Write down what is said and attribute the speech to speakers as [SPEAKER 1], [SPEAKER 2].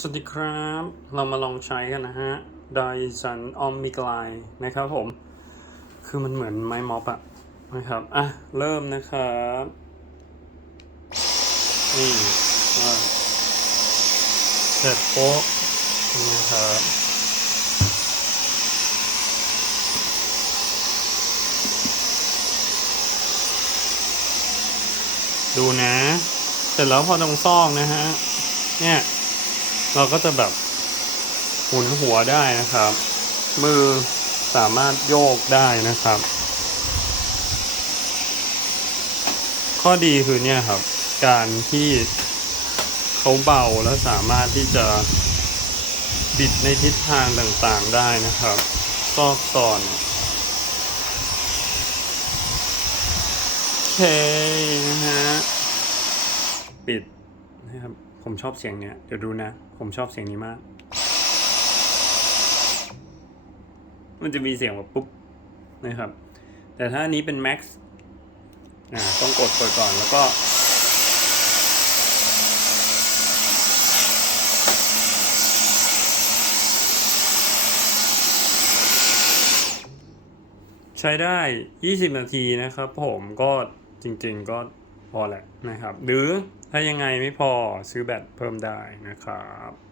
[SPEAKER 1] สวัสดีครับ เรามาลองใช้กันนะฮะไดสันออมมิกไลนะครับผม คือมันเหมือนไม้ม็อบอะนะครับ อะ เริ่มนะครับนี่เสร็จโป๊ะนะครับดูนะ เสร็จแล้วพอตรงซอกนะฮะ เนี่ย เราก็จะแบบหมุนหัวได้นะครับ มือสามารถโยกได้นะครับ ข้อดีคือเนี่ยครับ การที่เขาเบาแล้วสามารถที่จะบิดในทิศทางต่างๆได้นะครับ ซอกซอนโอเคนะฮะปิดนะครับ ผมชอบเสียงเนี้ย เดี๋ยวดูนะ ผมชอบเสียงนี้มาก มันจะมีเสียงแบบปุ๊บนะครับ แต่ถ้านนี้เป็น Max อ่าต้องกดเปิดก่อนแล้วก็ใช้ได้ 20 นาทีนะครับผมก็จริงๆก็ พอแหละนะครับ หรือถ้ายังไงไม่พอซื้อแบตเพิ่มได้นะครับ